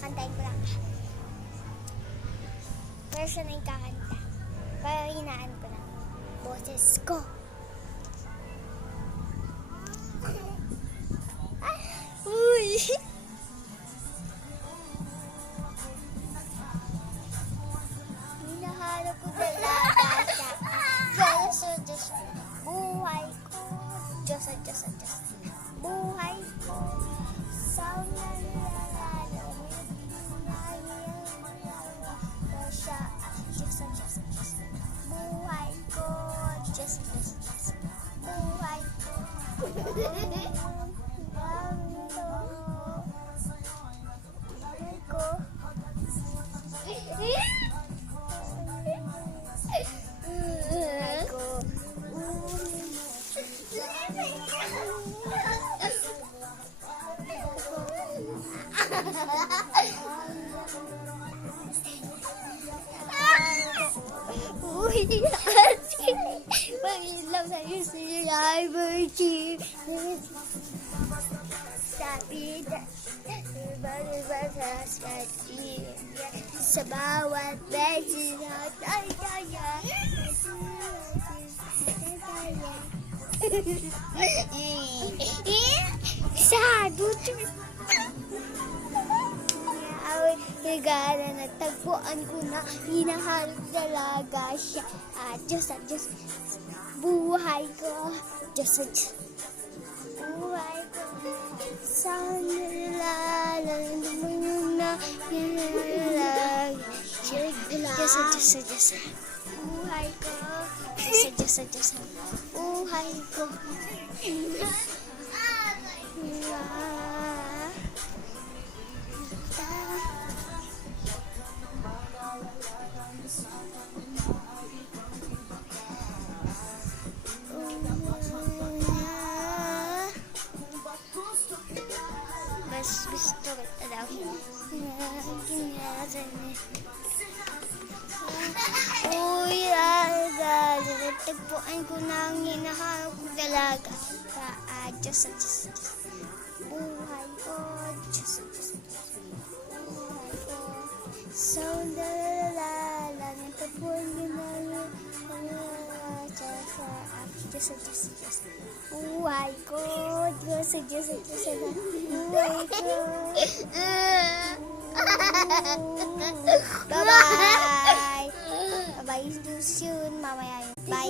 kakantahin ko lang. Pero siya na yung kakanta. Pero hinaan ko lang. Boses ko. Uy! Hinahanap ko dalaga siya. Diyos, buhay ko. Diyos. Buhay ko. Sa nalalalo. Siya. Diyos. Buhay ko. Diyos. Buhay ko. Uy, pag-ilaw sa'yo si Liberty. Sabi na, sa bawat beses na tayo. Sadot. Higala na tagpuan ko na hinahanap talaga siya. Diyos. Buhay ko. Diyos. Buhay ko. Sa nalalang na hinahanap. Diyos. Buhay ko. Diyos. Buhay ko. Mas gusto ko talaga. Uy, tagpuan ko na ang hinahanap ko talaga. Diyos. Buhay ko. Diyos. Buhay ko. Sa nalalang tagpuan ko na Diyos. Buhay ko. Diyos. Buhay ko. Bye-bye. Bye-bye. See you soon. Mamaya. Bye.